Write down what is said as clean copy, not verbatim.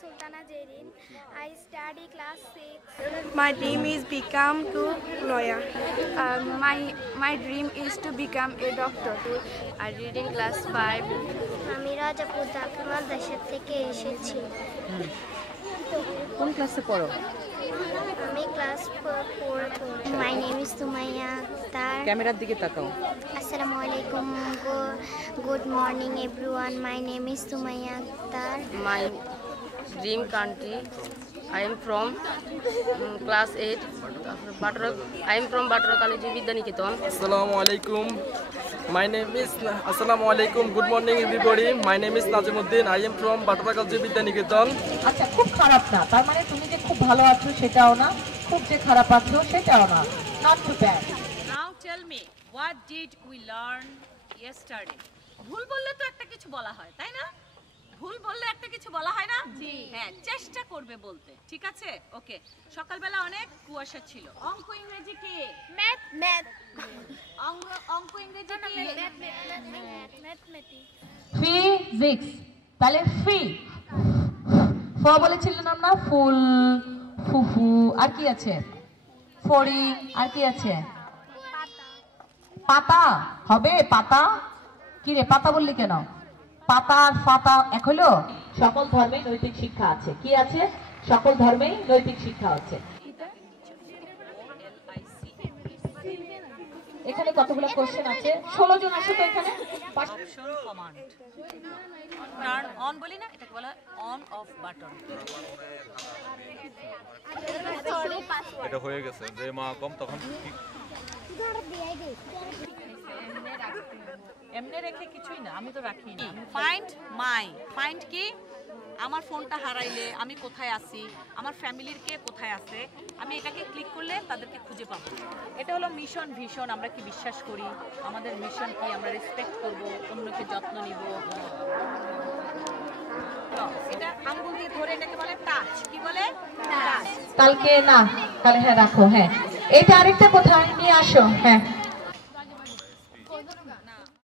Sultana Jerin. I study class 6. My dream is become to lawyer. My dream is to become a doctor. I read in class 5. আমি রাজাপুর জাকির মাদ্রাসা থেকে এসেছি। কোন ক্লাসে পড়ো? আমি class 4 পড়ি। My name is Sumaya Akhtar. ক্যামেরার দিকে তাকাও। Assalamu alaikum. Good morning everyone. My name is Sumaya Akhtar. My dream country. I am from class 8. I am from Batra College Vidyaniketan. Assalamu alaikum. Assalamu alaikum. Good morning everybody. My name is Najimuddin. I am from Batra College Vidyaniketan. আচ্ছা, খুব খারাপ না, তার মানে তুমি যে খুব ভালো আছো সেটাও না, খুব যে খারাপ আছো সেটাও না, not too bad. Now tell me, what did we learn yesterday? ভুল বললে তো একটা কিছু বলা হয়, তাই না? ভুল বললে একটা কিছু বলা হয় না? জি। হ্যাঁ, চেষ্টা করবে বলতে। ঠিক আছে? ওকে। সকালবেলা অনেক কুয়াশা ছিল। অঙ্ক ইংরেজি কি? Math. অঙ্ক ইংরেজি কি? Mathematics. ফিজিক্স। তাহলে ফি ফ বলেছিলাম আমরা, ফুল, ফুফু, আর কি আছে? ফড়িং, আর কি আছে? পাতা হবে, পাতা। কি রে, পাতা বললি কেন? পাতা আর ফাতা এক হলো? সকল ধর্মে নৈতিক শিক্ষা আছে। কি আছে? সকল ধর্মেই নৈতিক শিক্ষা আছে। এখানে কতগুলো কোশ্চেন আছে? 16 জন আছে তো এখানে। কমান্ড টার্ন অন বলি না, এটাকে বলা হয় অন অফ বাটন। এটা হয়ে গেছে যে মা কম তখন এমনি রেখে কিছুই না, আমি তো রাখি না। ফাইন্ড মাই, ফাইন্ড কি? আমার ফোনটা হারাইলে আমি কোথায় আছি, আমার ফ্যামিলির কে কোথায় আছে, আমি এটাকে ক্লিক করলে তাদেরকে খুঁজে পাবো। এটা হলো মিশন ভিশন। আমরা কি বিশ্বাস করি, আমাদের মিশন কি, আমরা রেসপেক্ট করব, অন্যকে যত্ন নিব। এটা আঙ্গুল দিয়ে ধরে এটাকে বলে টাচ। কি বলে? টাচ। কালকে না, তাহলে হ্যাঁ রাখো। হ্যাঁ, এটা আরেকটা কোথায় নিয়ে আসো। হ্যাঁ।